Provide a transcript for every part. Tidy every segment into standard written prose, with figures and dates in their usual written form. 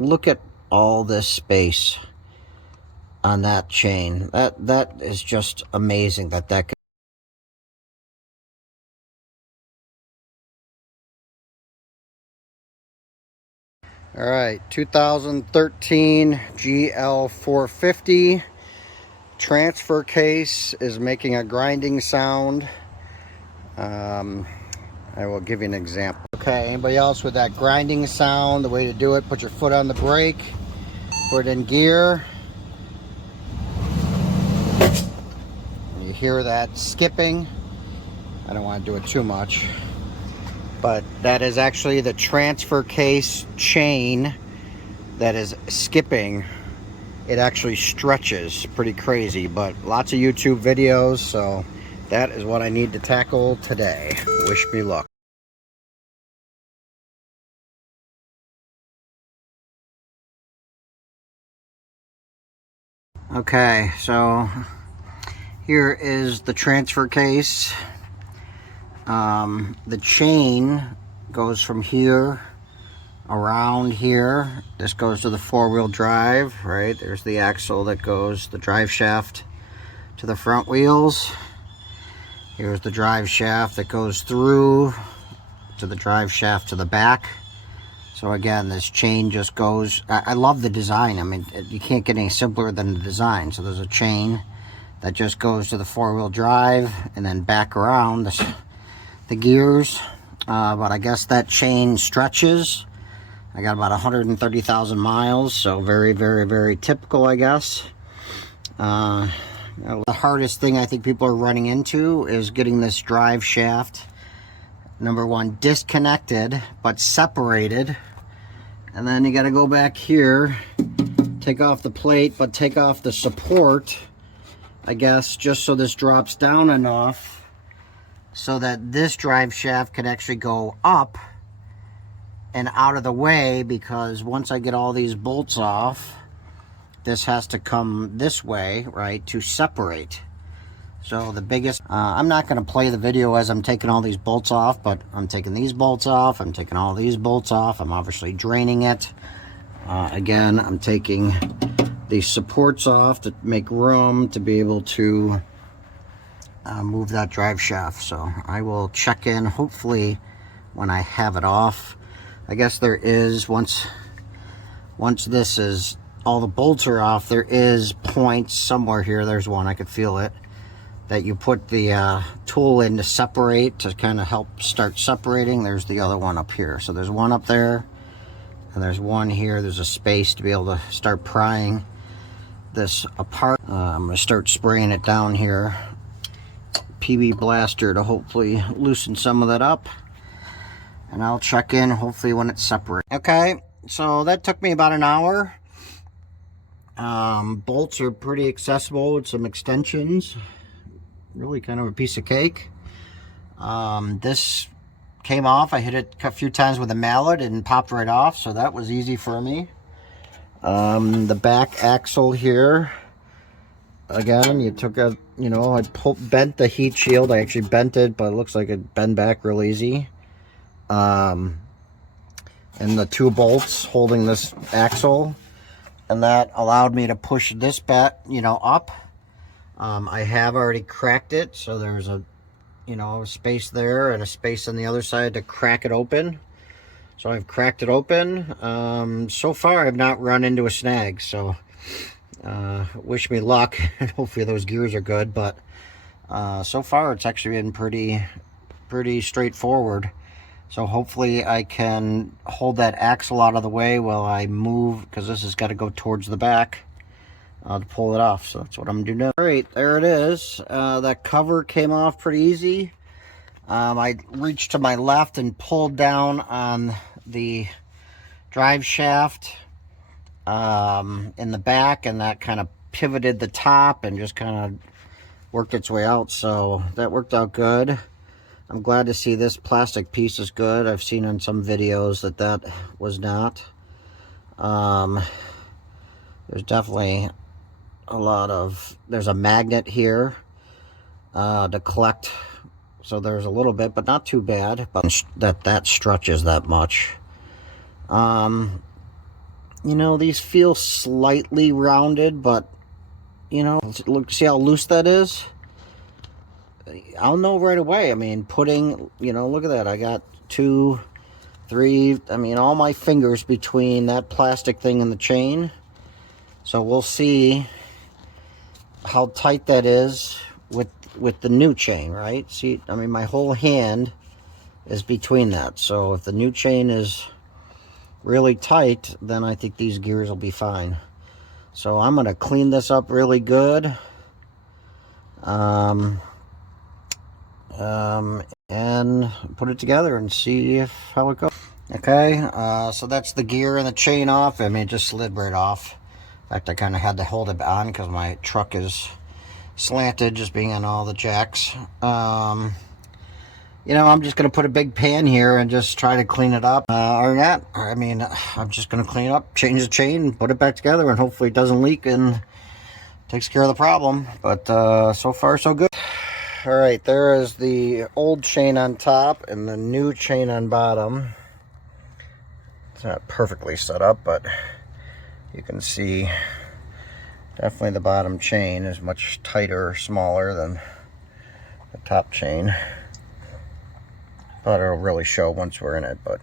look at all this space on that chain. That is just amazing that could. All right, 2013 GL450 transfer case is making a grinding sound. I will give you an example. Okay, anybody else with that grinding sound? The way to do it, put your foot on the brake, put it in gear. You hear that skipping. I don't want to do it too much, but that is actually the transfer case chain that is skipping. It actually stretches pretty crazy, but lots of YouTube videos, so that is what I need to tackle today. Wish me luck. Okay, so here is the transfer case. The chain goes from here around here. This goes to the four-wheel drive, right? There's the axle that goes, the drive shaft to the front wheels. Here's the drive shaft that goes through to the drive shaft to the back. So again, this chain just goes, I love the design. I mean, you can't get any simpler than the design. So there's a chain that just goes to the four-wheel drive and then back around the gears. But I guess that chain stretches. I got about 130,000 miles, so very, very, very typical, I guess. The hardest thing I think people are running into is getting this drive shaft, number one, disconnected, but separated. And then you got to go back here, take off the plate, but take off the support, I guess, just so this drops down enough so that this drive shaft can actually go up and out of the way, because once I get all these bolts off, this has to come this way, right, to separate. So the biggest, I'm not going to play the video as I'm taking all these bolts off, but I'm taking these bolts off, I'm taking all these bolts off, I'm obviously draining it. Again, I'm taking these supports off to make room to be able to move that drive shaft. So I will check in hopefully when I have it off. I guess there is, once this is, all the bolts are off, there is points somewhere here, there's one, I could feel it, that you put the tool in to separate, to kind of help start separating. There's the other one up here. So there's one up there, and there's one here. There's a space to be able to start prying this apart. I'm going to start spraying it down here. PB Blaster to hopefully loosen some of that up. And I'll check in hopefully when it's separate. Okay, so that took me about an hour. Bolts are pretty accessible with some extensions. Really kind of a piece of cake. This came off. I hit it a few times with a mallet and popped right off, so that was easy for me. The back axle here, again, you took a, I bent the heat shield. I actually bent it, but it looks like it bent back real easy. And the two bolts holding this axle, and that allowed me to push this back, up. I have already cracked it, so there's a space there and a space on the other side to crack it open. So I've cracked it open. So far I've not run into a snag, so wish me luck. Hopefully those gears are good, but so far it's actually been pretty straightforward. So hopefully I can hold that axle out of the way while I move, because this has got to go towards the back to pull it off. So that's what I'm doing now. All right, there it is. That cover came off pretty easy. I reached to my left and pulled down on the drive shaft in the back, and that kind of pivoted the top and just kind of worked its way out. So that worked out good. I'm glad to see this plastic piece is good. I've seen in some videos that was not. There's definitely there's a magnet here to collect. So there's a little bit, but not too bad. But that stretches that much. You know, these feel slightly rounded, but, you know, look, see how loose that is? I'll know right away. I mean, putting, you know, look at that. I got 2, 3, I mean, all my fingers between that plastic thing and the chain. So we'll see how tight that is with the new chain, right? See, I mean, my whole hand is between that. So if the new chain is really tight, then I think these gears will be fine. So I'm going to clean this up really good. And put it together and see how it goes. Okay, so that's the gear and the chain off. I mean, it just slid right off. In fact, I kind of had to hold it on because my truck is slanted, just being on all the jacks. You know, I'm just going to put a big pan here and just try to clean it up. Or not. I mean, I'm just going to clean it up, change the chain, put it back together, and hopefully it doesn't leak and takes care of the problem. But so far, so good. All right, there is the old chain on top and the new chain on bottom. It's not perfectly set up, but you can see definitely the bottom chain is much tighter, smaller than the top chain. But it'll really show once we're in it. But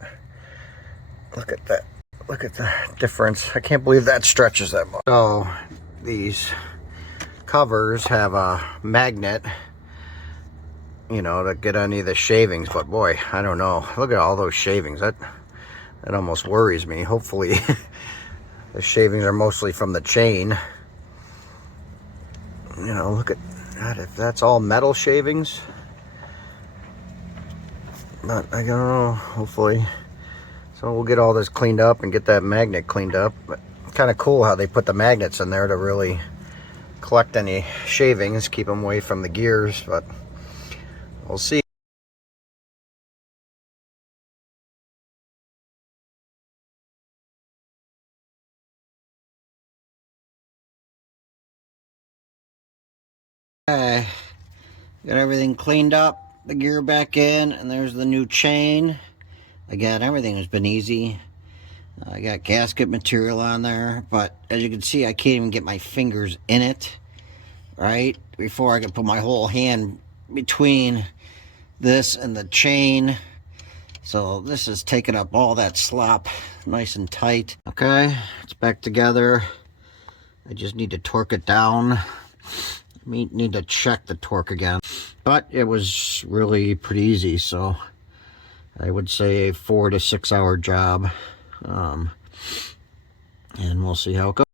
look at that. Look at the difference. I can't believe that stretches that much. So these covers have a magnet, you know, to get any of the shavings. But boy, I don't know. Look at all those shavings. That almost worries me. Hopefully the shavings are mostly from the chain. You know, look at that. If that's all metal shavings. But I don't know, hopefully. So we'll get all this cleaned up and get that magnet cleaned up. But kind of cool how they put the magnets in there to really collect any shavings, keep them away from the gears, but we'll see. Okay, got everything cleaned up, the gear back in, and there's the new chain. Again, everything has been easy. I got gasket material on there, but as you can see, I can't even get my fingers in it, right? Before I can put my whole hand between this and the chain. So this is taking up all that slop nice and tight. Okay, it's back together. I just need to torque it down. Need to check the torque again. But it was really pretty easy, so I would say a 4 to 6 hour job. And we'll see how it goes.